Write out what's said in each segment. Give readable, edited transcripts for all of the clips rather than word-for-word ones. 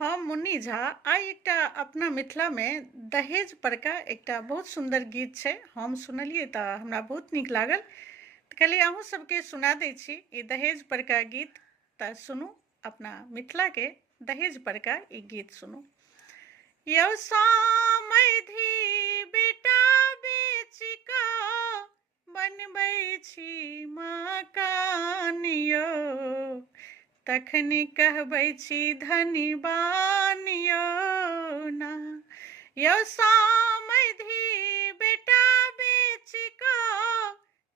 हम मुन्नी झा आइ एकटा अपना मिथिला में दहेज पर का एकटा बहुत सुंदर गीत छै। हम सुनलिए तऽ हमरा बहुत नीक लागल, तऽ कहलिए अहूँ सबके सुना दै छी ई दहेज पर का गीत। तऽ सुनू, अपना मिथिला के दहेज पर का ई गीत सुनू। यौ समधि बेटा बेच कऽ बनबै छी मकान यौ, तखन कहबै छी धनीवान यौ ना। यौ समधि बेटा बेच कऽ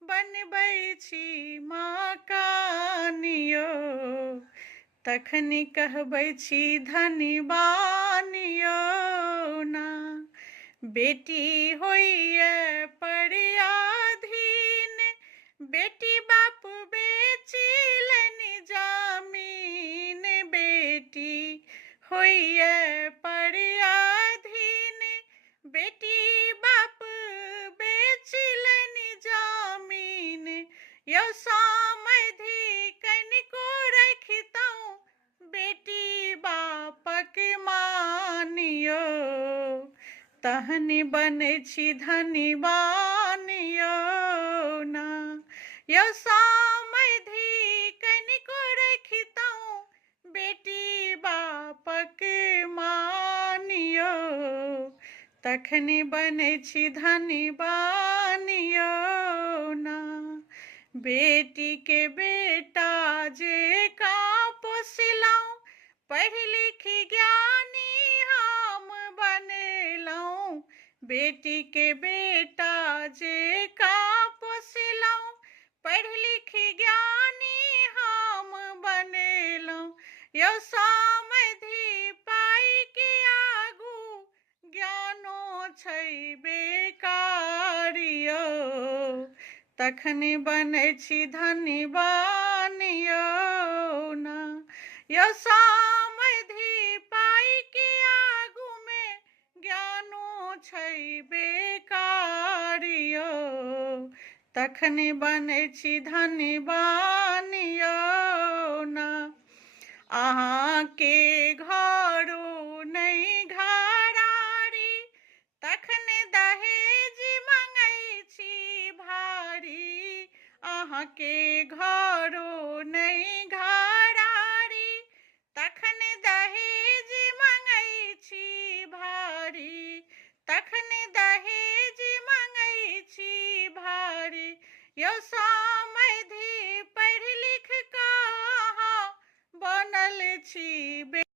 बनबै छी मकान यौ, तखन कहबै छी धनीवान यौ ना। बेटी होइए पराधीन, बेटी बाप बेचिलनि जमीन। बेटी होइए पराधीन, बेटी बाप बेचिलनि जमीन। यौ समधि कनिको रखितहुँ बेटी बापक मान यौ, तहन बनै छी धनीवान यौ ना। यौ समधि कनिको रखितहुँ बेटी बापक मान यौ, तखन बनै छी धनीवान यौ ना। बेटी के बेटा जेकाँ पोसलहुँ, पढ़ि लिखि ज्ञानी हम बनेलहुँ। बेटी के बेटा जेकाँ पोसलहुँ, पढ़ि लिखि ज्ञानी हम बनेलहुँ। यौ समधि पाइ के आगू ज्ञानो छै बेकार यौ, तखन बनै छी धनीवान यौ ना। यौ समधि पाइ के आगू में ज्ञानो छै बेकार यौ, तखन बनै छी धनीवान यौ ना। अहाँके घरो नहि घरारी, तखन दहेज मँगै छी भारी। अहाँके घरो